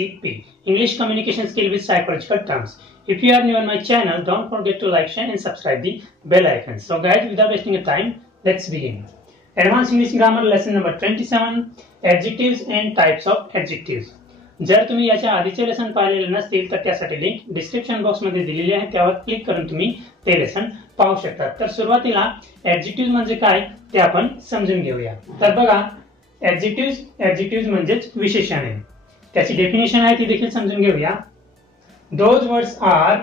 ICP, English Communication Skill with Psychological Terms. If you are new on my channel, don't forget to like, share and subscribe the bell icon. So guys, without wasting your time, let's begin. Advanced English Grammar lesson number 27, Adjectives and Types of Adjectives. जर तुम्ही याच्या आधीचे lesson पाहिलेले नसतील तर त्यासाठी link description box मध्ये दिलेली आहे, त्यावर क्लिक करून तुम्ही ते लेसन पाहू शकता. तर सुरुवातीला ऍडजेक्टिव्ह म्हणजे काय ते आपण समजून घेऊया. तर बघा, ऍडजेक्टिव्ह म्हणजेच विशेषणे. त्याची डेफिनेशन आहे ती देखील समजून घेऊया. Those words are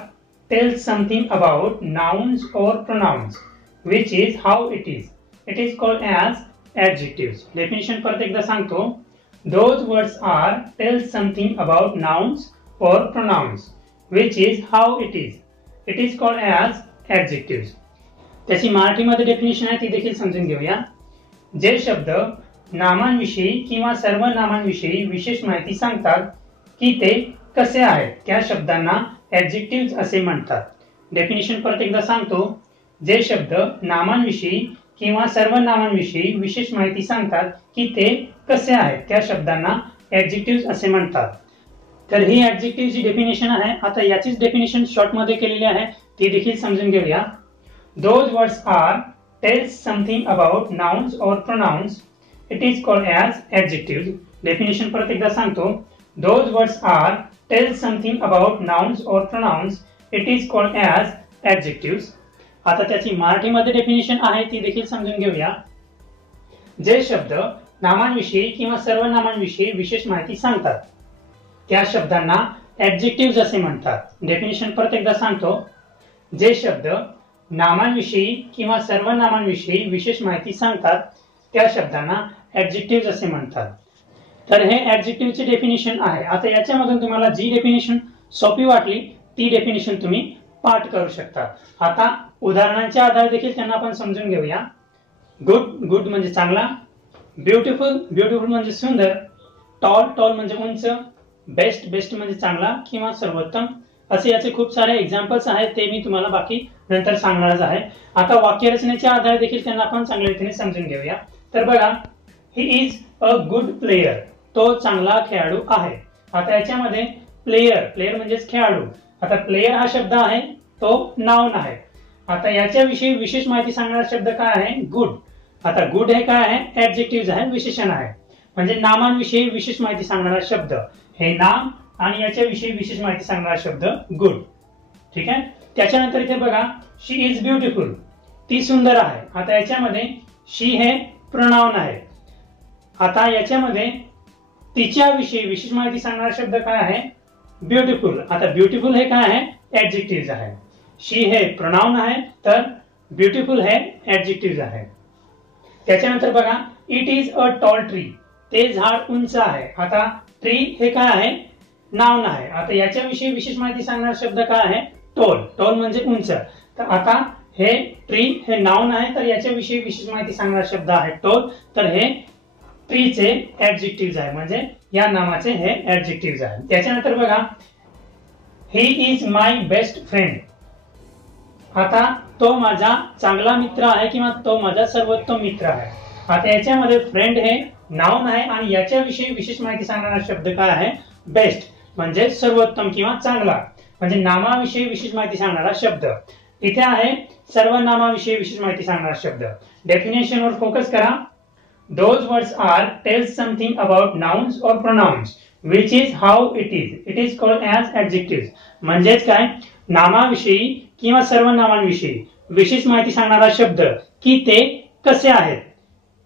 tell something about nouns or pronouns which is how it is. It is called as adjectives. Definition परत एकदा सांगतो. Those words are tell something about nouns or pronouns which is how it is. It is called as adjectives. त्याची मराठीमध्ये definition आहे ती देखील समजून घेऊया. जे शब्द नामांविषयी किंवा सर्व नामांविषयी विशेष माहिती सांगतात की ते कसे आहेत त्या शब्दांना ऍडजेक्टिव्ह्ज असे म्हणतात. डेफिनेशन परत एकदा सांगतो. जे शब्द नामांविषयी किंवा सर्व नामांविषयी विशेष माहिती सांगतात की ते कसे आहेत त्या शब्दांना ऍडजेक्टिव्ह्ज असे म्हणतात. तर ही ऍडजेक्टिव्हची डेफिनेशन आहे. आता याचीच डेफिनेशन शॉर्ट मध्ये केलेली आहे ती देखील समजून घेऊया. Those words are tells something about nouns or pronouns. It is called as adjectives. Definition परत एकदा सांगतो. Those words are tell something about nouns or pronouns. It is called as adjectives. आता त्याची मराठीमध्ये डेफिनेशन आहे ती देखील समजून घेऊया. जे शब्द नामांविषयी किंवा सर्व नामांविषयी विशेष माहिती सांगतात त्या शब्दांना ऍडजेक्टिव्ह्ज असे म्हणतात. डेफिनेशन परत एकदा सांगतो. जे शब्द नामांविषयी किंवा सर्व नामांविषयी विशेष माहिती सांगतात त्या शब्दांना ऍडजेक्टिव्ह्ज असे म्हणतात. तर हे ऍडजेक्टिव्हचे डेफिनेशन आहे. आता याच्यामधून तुम्हाला जी डेफिनेशन सोपी वाटली ती डेफिनेशन तुम्ही पाठ करू शकता. आता उदाहरणांच्या आधारे देखील त्यांना आपण समजून घेऊया. गुड म्हणजे चांगला, ब्युटिफुल म्हणजे सुंदर, टॉल म्हणजे उंच, बेस्ट म्हणजे चांगला किंवा सर्वोत्तम, असे याचे खूप सारे एक्झाम्पल्स आहेत. ते मी तुम्हाला बाकी नंतर सांगणारच आहे. आता वाक्यरचनेच्या आधारे देखील त्यांना आपण चांगल्या रीतीने समजून घेऊया. तर बघा, he is a good player. तो चांगला खेळाडू आहे. आता याच्यामध्ये प्लेयर म्हणजेच खेळाडू. आता प्लेयर हा शब्द आहे तो नाउन आहे. आता याच्याविषयी विशेष माहिती सांगणारा शब्द काय आहे? गुड. आता गुड हे काय आहे? ऍडजेक्टिव्ह आहे, विशेषण आहे. म्हणजे नामांविषयी विशेष माहिती सांगणारा शब्द हे नाम आणि याच्याविषयी विशेष माहिती सांगणारा शब्द गुड. ठीक आहे. त्याच्यानंतर इथे बघा, शी इज ब्युटिफुल. ती सुंदर आहे. आता याच्यामध्ये शी हे प्रोनाउन आहे. आता याच्यामध्ये तिच्याविषयी विशेष माहिती सांगणारा शब्द काय आहे? ब्युटिफुल. आता ब्युटिफुल हे काय आहे? ऍडजेक्टिव्ह आहे. शी हे प्रोनाउन आहे तर ब्युटिफुल हे ऍडजेक्टिव्ह आहे. त्याच्यानंतर बघा, it is a tall tree. ते झाड उंच आहे. आता ट्री हे काय आहे? नाउन आहे. आता याच्याविषयी विशेष माहिती सांगणारा शब्द काय आहे? टॉल म्हणजे उंच. तर आता हे ट्री हे नाउन आहे तर याच्याविषयी विशेष माहिती सांगणारा शब्द आहे टॉल. तर हे ट्रीचे ऍडजेक्टिव्ह आहे, म्हणजे या नामाचे हे ऍडजेक्टिव्ह आहे. त्याच्यानंतर बघा, he is my best friend. आता तो माझा चांगला मित्र आहे किंवा तो माझा सर्वोत्तम मित्र आहे. आता याच्यामध्ये फ्रेंड हे नाउन आहे आणि याच्याविषयी विशेष माहिती सांगणारा शब्द काय आहे? बेस्ट म्हणजे सर्वोत्तम किंवा चांगला, म्हणजे नामाविषयी विशेष माहिती सांगणारा शब्द. इथे आहे सर्व नामाविषयी विशेष माहिती सांगणारा शब्द. डेफिनेशन वर फोकस करा. Those words are tell something about nouns or pronouns which is how it is. It is called as adjectives. म्हणजेच काय? नामाविषयी किंवा सर्व नामांविषयी विशेष माहिती सांगणारा शब्द की ते कसे आहेत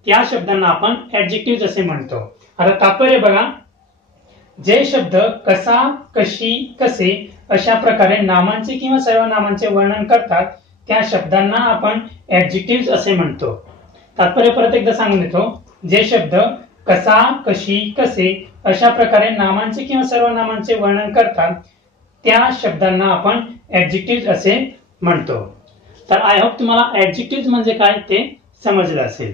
त्या शब्दांना आपण ऍडजेक्टिव्ह असे म्हणतो. आता तात्पर्य बघा, जे शब्द कसा, कशी, कसे अशा प्रकारे नामांचे किंवा सर्व नामांचे वर्णन करतात त्या शब्दांना आपण ऍडजेक्टिव्ह असे म्हणतो. तात्पर्य परत एकदा सांगून देतो. जे शब्द कसा, कशी, कसे अशा प्रकारे नामांचे किंवा सर्व नामांचे वर्णन करतात त्या शब्दांना आपण ऍडजेक्टिव्ह असे म्हणतो. तर आय होप तुम्हाला ऍडजेक्टिव्ह म्हणजे काय ते समजलं असेल.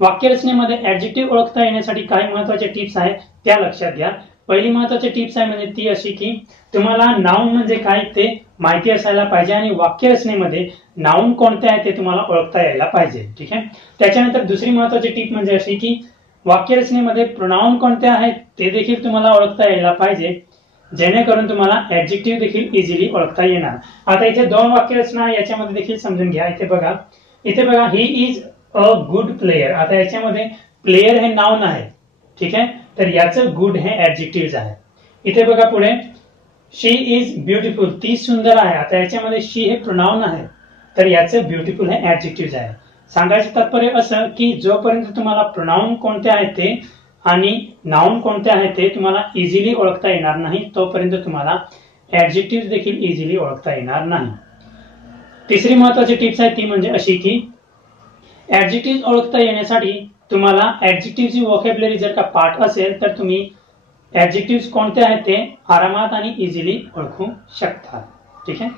वाक्यरचनेमध्ये ऍडजेक्टिव्ह ओळखता येण्यासाठी काही महत्त्वाचे टिप्स आहेत त्या लक्षात घ्या. पहिली महत्त्वाची टिप्स आहे म्हणजे ती अशी की तुम्हाला नाउन म्हणजे काय ते माहिती असायला पाहिजे आणि वाक्यरचनेमध्ये नाउन कोणते आहे ते तुम्हाला ओळखता यायला पाहिजे. ठीक आहे. त्याच्यानंतर दुसरी महत्त्वाची टिप म्हणजे अशी की वाक्यरचनेमध्ये प्रोनाउन कोणते आहेत ते देखील तुम्हाला ओळखता यायला पाहिजे, जेणेकरून तुम्हाला ऍडजेक्टिव्ह देखील इझिली ओळखता येणार. आता इथे दोन वाक्यरचना याच्यामध्ये देखील समजून घ्या. इथे बघा he is a good player. आता याच्यामध्ये प्लेयर हे नाउन आहे, ठीक आहे, तर याचं गुड हे ऍडजेक्टिव्ह आहे. इथे बघा पुढे शी इज ब्युटिफुल, ती सुंदर आहे. आता याच्यामध्ये शी हे प्रोनाउन आहे, तर याचं ब्युटिफुल हे ऍडजेक्टिव्ह आहे. सांगायचं तात्पर्य असं की जोपर्यंत तुम्हाला प्रोनाउन कोणते आहेत ते आणि नाउन कोणते आहेत ते तुम्हाला इझिली ओळखता येणार नाही, तोपर्यंत तुम्हाला ऍडजेक्टिव्ह देखील इझिली ओळखता येणार नाही. तिसरी महत्वाची टिप्स आहे ती म्हणजे अशी की ऍडजेक्टिव्ह ओळखता येण्यासाठी तुम्हाला ऍडजेक्टिव्हची व्होकॅब्युलरी जर का पाठ असेल तर तुम्ही ऍडजेक्टिव्ह कोणते आहेत ते आरामात आणि इझिली ओळखू शकता. ठीक आहे.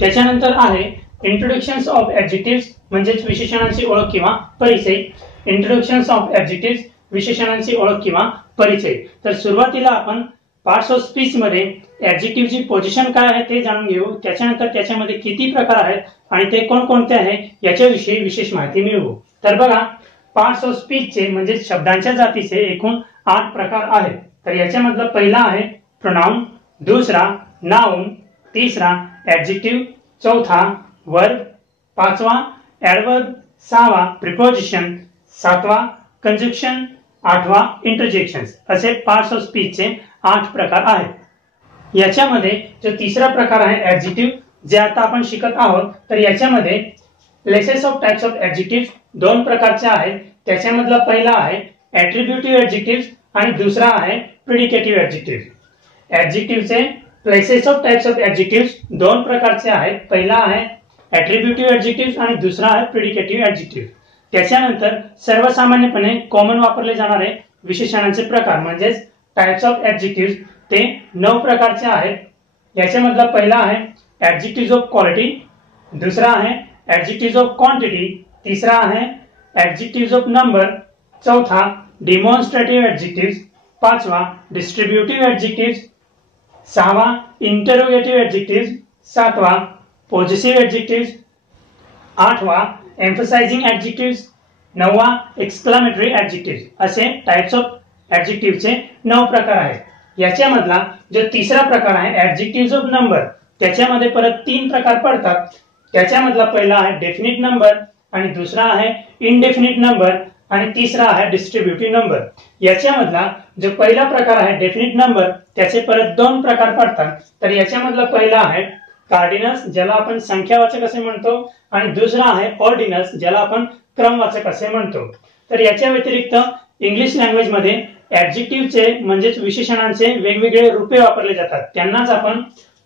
त्याच्यानंतर आहे इंट्रोडक्शन्स ऑफ ऍडजेक्टिव्ह म्हणजेच विशेषणांची ओळख किंवा परिचय. इंट्रोडक्शन्स ऑफ ऍडजेक्टिव्ह विशेषणांची ओळख किंवा परिचय. तर सुरुवातीला आपण पार्ट्स ऑफ स्पीच मध्ये ऍडजेक्टिव्हची पोझिशन काय आहे ते जाणून घेऊ. त्याच्यानंतर त्याच्यामध्ये किती प्रकार आहेत आणि ते कोणकोणते आहे याच्याविषयी विशेष माहिती मिळवू. तर बघा, पार्ट्स ऑफ स्पीचचे म्हणजे शब्दांच्या जातीचे एकूण 8 प्रकार आहेत. तर याच्यामधला पहिला आहे प्रोनाउन, दुसरा नाउन, तिसरा ऍडजेक्टिव्ह, चौथा वर्ब, पाचवा ऍडवर्ब, सहावा प्रिपोजिशन, सातवा कंजक्शन, आठवा इंटरजेक्शन्स. असे पार्ट्स ऑफ स्पीचचे 8 प्रकार आहेत. याच्यामध्ये जो तिसरा प्रकार आहे ऍडजेक्टिव्ह, जे आता आपण शिकत आहोत, तर याच्यामध्ये classes of types of adjective 2 प्रकारचे आहेत. त्याच्यामधला पहिला आहे ऍट्रिब्युटिव्ह ऍडजेक्टिव्ह आणि दुसरा आहे प्रिडिकेटिव्ह ऍडजेक्टिव्ह. ऍडजेक्टिव्हचे classes of types of adjective 2 प्रकारचे आहेत. पहिला आहे ऍट्रिब्युटिव्ह ऍडजेक्टिव्ह आणि दुसरा आहे प्रिडिकेटिव्ह ऍडजेक्टिव्ह. त्याच्यानंतर सर्वसामान्यपणे कॉमन वापरले जाणारे विशेषणांचे प्रकार म्हणजेच टाइप्स ऑफ ऍडजेक्टिव्ह ते 9 प्रकारचे आहेत. याच्यामधला पहिला आहे ऍडजेक्टिव्ह ऑफ क्वालिटी, दुसरा आहे ऍडजेक्टिव्ह ऑफ क्वांटिटी, तिसरा आहे ऍडजेक्टिव्ह ऑफ नंबर, चौथा डिमॉन्स्ट्रेटिव्ह ऍडजेक्टिव्ह, पाचवा डिस्ट्रीब्युटिव्ह ऍडजेक्टिव्ह, सहावा इंटरोगेटिव्ह ऍडजेक्टिव्ह, सातवा पॉजिटिव्ह ऍडजेक्टिव्ह, आठवा एम्फसाइजिंग ऍडजेक्टिव्ह, नववा एक्सक्लामेटरी ऍडजेक्टिव्ह. असे टाइप्स ऑफ ऍडजेक्टिव्हचे 9 प्रकार आहेत. याच्यामधला जो तिसरा प्रकार आहे ऍडजेक्टिव्ह ऑफ नंबर, त्याच्यामध्ये परत 3 प्रकार पडतात. त्याच्यामधला पहिला आहे डेफिनिट नंबर आणि दुसरा आहे इनडेफिनिट नंबर आणि तिसरा आहे डिस्ट्रीब्युटिव्ह नंबर. याच्यामधला जो पहिला प्रकार आहे डेफिनिट नंबर, त्याचे परत 2 प्रकार पडतात. तर याच्यामधला पहिला आहे कार्डिनल्स, ज्याला आपण संख्यावाचक असे म्हणतो, आणि दुसरा आहे ऑर्डिनल्स, ज्याला आपण क्रमवाचक असे म्हणतो. तर याच्या व्यतिरिक्त इंग्लिश लँग्वेज मध्ये ऍडजेक्टिव्हचे म्हणजेच विशेषणांचे वेगवेगळे रूपे वापरले जातात. त्यांनाच आपण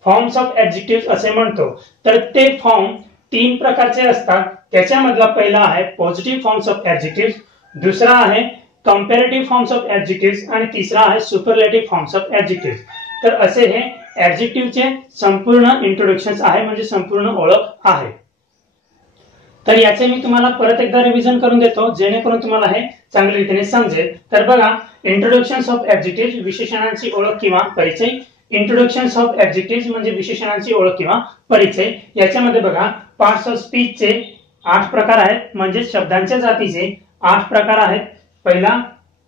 फॉर्म्स ऑफ ऍडजेक्टिव्ह असे म्हणतो. तर ते फॉर्म 3 प्रकारचे असतात. त्याच्यामधला पहिला आहे पॉझिटिव्ह फॉर्म्स ऑफ ऍडजेक्टिव्ह, दुसरा आहे कंपॅरेटिव्ह फॉर्म्स ऑफ ऍडजेक्टिव्ह आणि तिसरा आहे सुपरलेटिव्ह फॉर्म्स ऑफ ऍडजेक्टिव्ह. तर असे हे ऍडजेक्टिव्हचे संपूर्ण इंट्रोडक्शन आहे, म्हणजे संपूर्ण ओळख आहे. तर याचे मी तुम्हाला परत एकदा रिव्हिजन करून देतो, जेणेकरून तुम्हाला हे चांगल्या रीतीने समजेल. तर बघा, इंट्रोडक्शन्स ऑफ ऍडजेक्टिव्ह विशेषणांची ओळख किंवा परिचय. इंट्रोडक्शन्स ऑफ ऍडजेक्टिव्ह म्हणजे विशेषणांची ओळख किंवा परिचय. याच्यामध्ये बघा, पार्ट्स ऑफ स्पीचचे 8 प्रकार आहेत, म्हणजे शब्दांच्या जातीचे 8 प्रकार आहेत. पहिला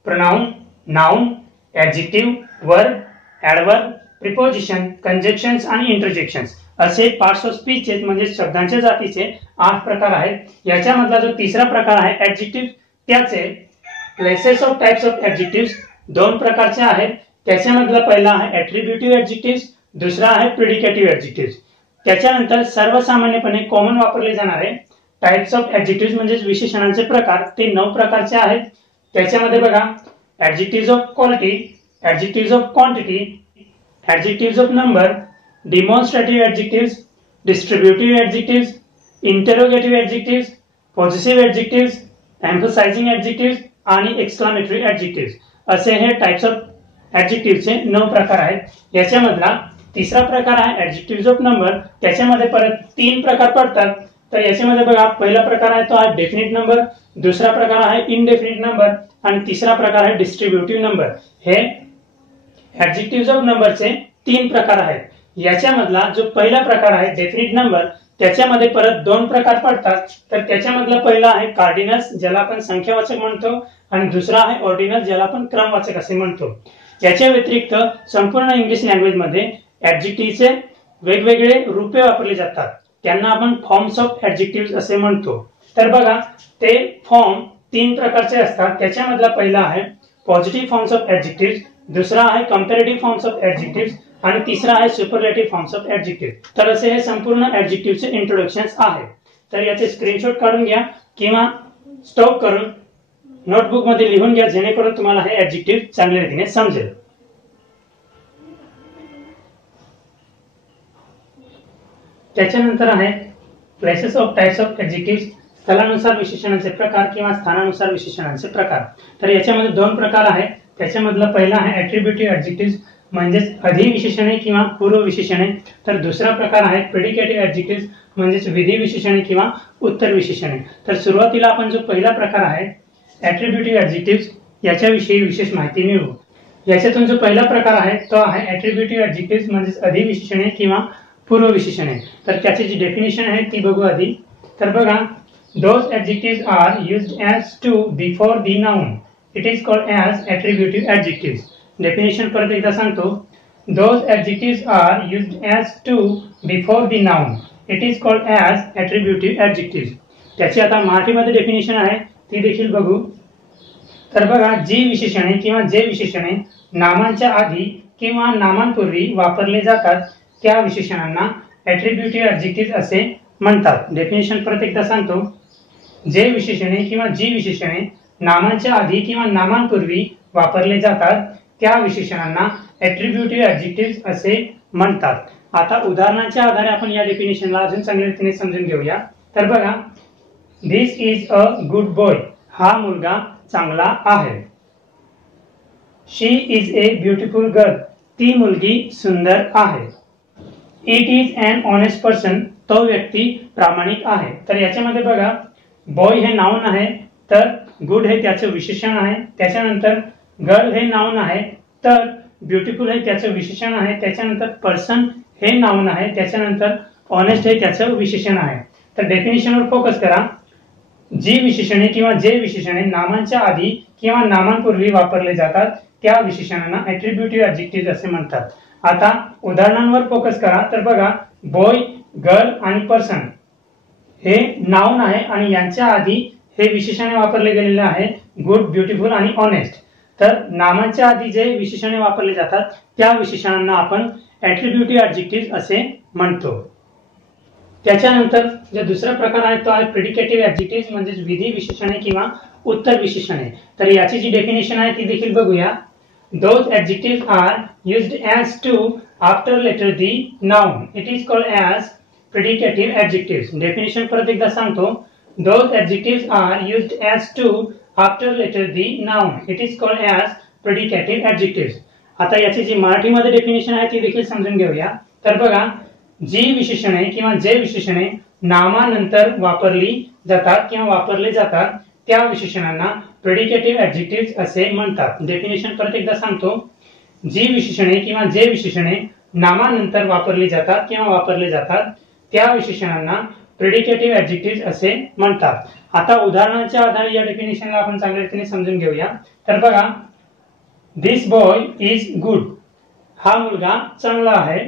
pronoun, noun, adjective, verb, adverb, preposition, conjunctions आणि इंटरजेक्शन्स. असे पार्ट्स ऑफ स्पीच म्हणजे शब्दांच्या जातीचे 8 प्रकार आहेत. याच्यामधला जो तिसरा प्रकार आहे ऍडजेक्टिव्ह, त्याचे classes of types of adjective 2 प्रकारचे आहेत. त्याच्यामधला पहिला आहे ऍट्रिब्युटिव्ह ऍडजेक्टिव्ह, दुसरा आहे प्रिडिकेटिव्ह ऍडजेक्टिव्ह. त्याच्यानंतर सर्वसामान्यपणे कॉमन वापरले जाणारे टाइप्स ऑफ ऍडजेक्टिव्ह म्हणजे विशेषणांचे प्रकार ते 9 प्रकारचे आहेत. त्याच्यामध्ये बघा, adjective of quality, adjective of quantity, adjective of number, demonstrative adjective, distributive adjective, interrogative adjective, positive adjective, emphasising adjective आणि एक्सक्लामेटरी ऍडजेक्टिव्ह. असे हे टाइप्स ऑफ ऍडजेक्टिव्हचे 9 प्रकार आहेत. याच्यामधला तिसरा प्रकार आहे ऍडजेक्टिव्ह ऑफ नंबर. त्याच्यामध्ये परत 3 प्रकार पडतात. तर याच्यामध्ये बघा, पहिला प्रकार आहे तो आहे डेफिनिट नंबर, दुसरा प्रकार आहे इनडेफिनिट नंबर आणि तिसरा प्रकार आहे डिस्ट्रीब्युटिव्ह नंबर. हे ऍडजेक्टिव्ह ऑफ नंबरचे 3 प्रकार आहेत. याच्यामधला जो पहिला प्रकार आहे डेफिनिट नंबर, त्याच्यामध्ये परत 2 प्रकार पडतात. तर त्याच्यामधला पहिला आहे कार्डिनल्स, ज्याला आपण संख्यावाचक म्हणतो, आणि दुसरा आहे ऑर्डिनल, ज्याला आपण क्रमवाचक असे म्हणतो. याच्या व्यतिरिक्त संपूर्ण इंग्लिश लँग्वेज मध्ये ऍडजेक्टिव्हचे वेगवेगळे रूपे वापरले जातात. त्यांना आपण फॉर्म्स ऑफ ऍडजेक्टिव्ह असे म्हणतो. तर बघा, ते फॉर्म 3 प्रकारचे असतात. त्याच्यामधला पहिला आहे पॉझिटिव्ह फॉर्म्स ऑफ ऍडजेक्टिव्ह, दुसरा आहे कंपॅरेटिव्ह फॉर्म्स ऑफ ऍडजेक्टिव्ह आणि तिसरा आहे सुपरलेटिव्ह फॉर्म्स ऑफ ऍडजेक्टिव्ह. तर असे हे संपूर्ण ऍडजेक्टिव्हचे इंट्रोडक्शन आहे. तर याचे स्क्रीनशॉट काढून घ्या किंवा स्टॉप करून नोटबुक मध्ये लिहून घ्या, जेणेकरून तुम्हाला हे ऍडजेक्टिव्ह चांगल्या रीतीने समजेल. त्याच्यानंतर आहे places of types of adjective, स्थलानुसार विशेषणांचे प्रकार किंवा स्थानानुसार विशेषणांचे प्रकार. तर याच्यामध्ये 2 प्रकार आहेत. त्याच्यामधला पहिला आहे ऍट्रिब्युटिव्ह ऍडजेक्टिव्ह, म्हणजेच अधिविशेषणे किंवा पूर्व विशेषणे. तर दुसरा प्रकार आहे प्रेडिकेटिव्ह ऍडजेक्टिव्ह, म्हणजेच विधी विशेषणे किंवा उत्तर विशेषणे. तर सुरुवातीला आपण जो पहिला प्रकार आहे ऍट्रिब्युटिव्ह ऍडजेक्टिव्ह, याच्याविषयी विशेष माहिती मिळवू. याच्यातून जो पहिला प्रकार आहे तो आहे ऍट्रिब्युटिव्ह ऍडजेक्टिव्ह, म्हणजेच अधिविशेषणे किंवा पूर्व विशेषणे. तर त्याची जी डेफिनेशन आहे ती बघू आधी. तर बघा, those adjectives are used as to before the noun, it is called as attributive adjectives. Definition परत एकदा सांगतो. Those adjectives are used as to before the noun, it is called as attributive adjectives. त्याची आता मराठीमध्ये definition आहे ती देखील बघू. तर बघा, जी विशेषणे किंवा जे विशेषणे नामांच्या आधी किंवा नामांपूर्वी वापरले जातात त्या विशेषणांना ऍट्रिब्युटिव्ह ऍडजेक्टिव्ह असे म्हणतात. डेफिनेशन परत एकदा सांगतो. जे विशेषणे किंवा जी विशेषणे नामांच्या आधी किंवा नामांपूर्वी वापरले जातात त्या विशेषणांना ऍट्रिब्युटिव्ह ऍडजेक्टिव्ह असे म्हणतात. आता उदाहरणाच्या आधारे आपण या डेफिनेशनला अजून चांगल्या रीतीने समजून घेऊया. तर बघा, this is a good boy, हा मुलगा चांगला आहे. She is a beautiful girl, ती मुलगी सुंदर आहे. It is an honest person, तो व्यक्ती प्रामाणिक आहे. तर याच्यामध्ये बघा, बॉय हे नाउन आहे, तर गुड हे त्याचं विशेषण आहे. त्याच्यानंतर गर्ल हे नाउन आहे, तर ब्युटिफुल हे त्याचं विशेषण आहे. त्याच्यानंतर पर्सन हे नाउन आहे. त्याच्यानंतर ऑनेस्ट हे त्याचं विशेषण आहे. तर डेफिनेशनवर फोकस करा. जी विशेषणे किंवा जे विशेषणे नामांच्या आधी किंवा नामांपूर्वी वापरले जातात त्या विशेषणांना ऍट्रिब्युटिव्ह ऍडजेक्टिव्ह असे म्हणतात. आता उदाहरणांवर फोकस करा. तर बघा, बॉय, गर्ल आणि पर्सन हे नाउन आहे आणि यांच्या आधी हे विशेषणे वापरले गेलेले आहे गुड, ब्युटिफुल आणि ऑनेस्ट. तर नामांच्या आधी जे विशेषणे वापरले जातात त्या विशेषणांना आपण ऍट्रिब्युटिव्ह ऍडजेक्टिव्ह असे म्हणतो. त्याच्यानंतर जो दुसरा प्रकार आहे तो आहे प्रेडिकेटिव्ह ऍडजेक्टिव्ह, म्हणजे विधी विशेषणे किंवा उत्तर विशेषणे. तर याची जी डेफिनेशन आहे ती देखील बघूया. Those adjectives are used as to after later the noun, it is called as predicative adjectives. Definition परत एकदा सांगतो. Those adjectives are used as to after later the noun, it is called as predicative adjectives. आता याची जी मराठीमध्ये definition आहे ती देखील समजून घेऊया. तर बघा, जी विशेषणे किंवा जे विशेषणे नामानंतर वापरली जातात किंवा वापरले जातात त्या विशेषणांना प्रेडिकेटिव्ह ऍडजेक्टिव्ह असे म्हणतात. डेफिनेशन परत एकदा सांगतो. जी विशेषणे किंवा जे विशेषणे नामानंतर वापरली जातात किंवा वापरले जातात त्या विशेषणांना प्रेडिकेटिव्ह ऍडजेक्टिव्ह असे म्हणतात. आता उदाहरणाच्या आधारे या डेफिनेशनला आपण चांगल्या रीतीने समजून घेऊया. तर बघा, दिस बॉय इज गुड, हा मुलगा चांगला आहे.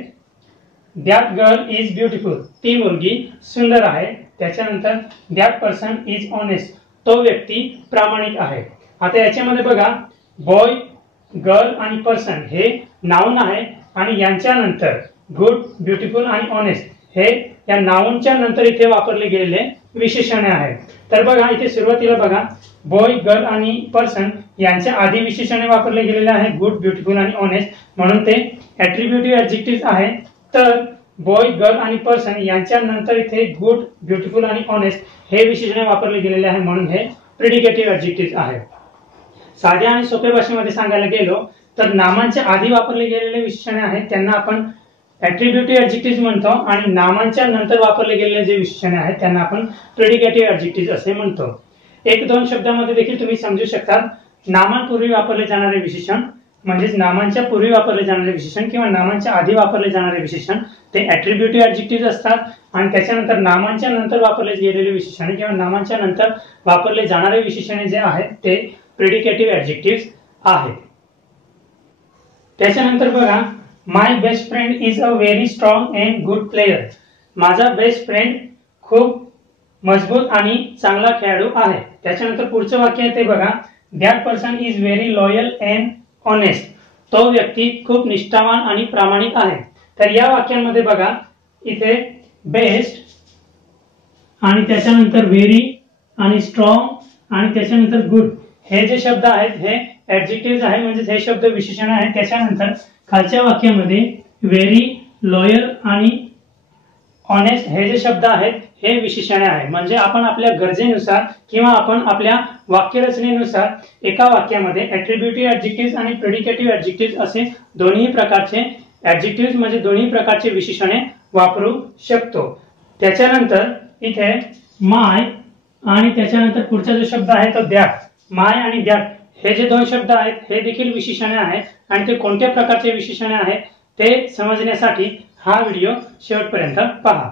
दॅट गर्ल इज ब्युटिफुल, ती मुलगी सुंदर आहे. त्याच्यानंतर दॅट पर्सन इज ऑनेस्ट, तो व्यक्ती प्रामाणिक आहे. आता याच्यामध्ये बघा, बॉय, गर्ल आणि पर्सन हे नाउन आहे आणि यांच्या नंतर गुड, ब्युटिफुल आणि ऑनेस्ट हे या नाउनच्या नंतर इथे वापरले गेलेले विशेषणे आहेत. तर बघा, इथे सुरुवातीला बघा, बॉय, गर्ल आणि पर्सन यांच्या आधी विशेषणे वापरले गेलेले आहे गुड, ब्युटिफुल आणि ऑनेस्ट, म्हणून ते ऍट्रिब्युटिव्ह ऍडजेक्टिव्ह आहे. तर बॉय, गर्ल आणि पर्सन यांच्या नंतर इथे गुड, ब्युटिफुल आणि ऑनेस्ट हे विशेषणे वापरले गेलेले आहे, म्हणून हे प्रेडिकेटिव्ह ऍडजेक्टिव्ह आहे. साध्या आणि सोप्या भाषेमध्ये सांगायला गेलो तर नामांच्या आधी वापरले गेलेले विशेषणे आहेत त्यांना आपण ऍट्रिब्युटिव्ह ऍडजेक्टिव्ह म्हणतो आणि नामांच्या नंतर वापरले गेलेले जे विशेषणे आहेत त्यांना आपण प्रेडिकेटिव्ह ऍडजेक्टिव्ह असे म्हणतो. 1-2 शब्दामध्ये देखील तुम्ही समजू शकता. नामांपूर्वी वापरले जाणारे विशेषण म्हणजेच नामांच्या पूर्वी वापरले जाणारे विशेषण किंवा नामांच्या आधी वापरले जाणारे विशेषण ते ऍट्रिब्युटिव्ह ऍडजेक्टिव्ह असतात आणि त्याच्यानंतर नामांच्या नंतर वापरले गेलेले विशेषणे किंवा नामांच्या नंतर वापरले जाणारे विशेषणे जे आहेत ते प्रेडिकेटिव्ह ऍडजेक्टिव्ह आहेत. त्याच्यानंतर बघा, my best friend is a very strong and good player. माझा बेस्ट फ्रेंड खूप मजबूत आणि चांगला खेळाडू आहे. त्याच्यानंतर पुढचं वाक्य आहे ते बघा, that person is very loyal and honest. तो व्यक्ती खूप निष्ठावान आणि प्रामाणिक आहे. तर या वाक्यांमध्ये बघा, इथे बेस्ट आणि त्याच्यानंतर व्हेरी आणि स्ट्रॉंग आणि त्याच्यानंतर गुड हे जे शब्द आहेत हे ऍडजेक्टिव्ह आहे, म्हणजे हे शब्द विशेषण आहे. त्याच्यानंतर खालच्या वाक्यामध्ये व्हेरी, लॉयल आणि ऑनेस्ट हे जे शब्द आहेत हे विशेषणे आहे. म्हणजे आपण आपल्या गरजेनुसार किंवा आपण आपल्या वाक्यरचनेनुसार एका वाक्यामध्ये ऍट्रिब्युटिव्ह ऍडजेक्टिव्ह आणि प्रेडिकेटिव्ह ऍडजेक्टिव्ह असे दोन्ही प्रकारचे ऍडजेक्टिव्ह म्हणजे दोन्ही प्रकारचे विशेषणे वापरू शकतो. त्याच्यानंतर इथे माय आणि त्याच्यानंतर पुढचा जो शब्द आहे तो दॅट. माय आणि दॅट हे जे दोन शब्द आहेत हे देखील विशेषणे आहेत आणि ते कोणत्या प्रकारचे विशेषणे आहेत ते समजण्यासाठी हा व्हिडिओ शेवटपर्यंत पहा.